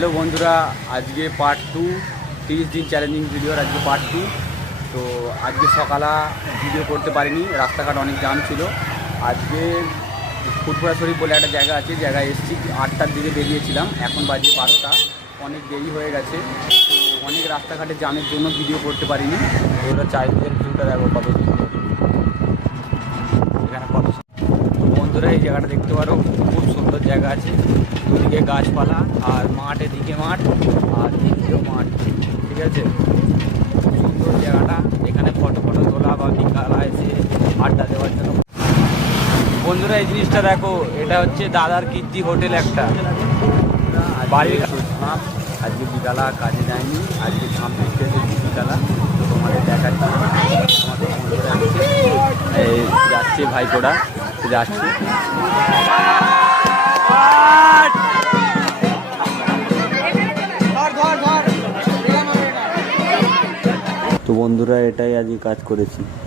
Hello বন্ধুরা, আজকে part 2 30 দিন চ্যালেঞ্জিং ভিডিওর আজকে পার্ট 2। তো আজকে সকালে ভিডিও করতে পারিনি, রাস্তাঘাট অনেক জাম ছিল। আজকে ফুটপুরা শরীফ বলে একটা জায়গা আছে, জায়গায় এসেছি 8টার দিকে বেরিয়েছিলাম, এখন বাজে 12টা, অনেক দেরি হয়ে গেছে। তো অনেক রাস্তাঘাটে জামের জন্য ভিডিও করতে পারিনি। ওরা চারিদিকের ভিউটা দেখো কত সুন্দর, এখানে কত বন্ধুরা এই জায়গাটা দেখতে পারো, খুব সুন্দর জায়গা আছে। দুদিকে গাছপালা আর মাঠ, এদিকে মাঠ আর এদিকেও মাঠ, ঠিক আছে। খুব সুন্দর জায়গাটা, এখানে ফটো তোলা বা বিকালা এসে আড্ডা দেওয়ার জন্য। বন্ধুরা এই জিনিসটা দেখো, এটা হচ্ছে দাদার কীর্তি হোটেল একটা বাড়ির। আজকে বিকালা কাজে যায়নি, আজকে ধাম দেখতে এসেছি বিকালা। তো তোমাদের দেখাচ্ছি, তোমাদের বন্ধুরা এই যাচ্ছে, ভাইপোরা যাচ্ছে। তো বন্ধুরা এটাই আজকে কাজ করেছি।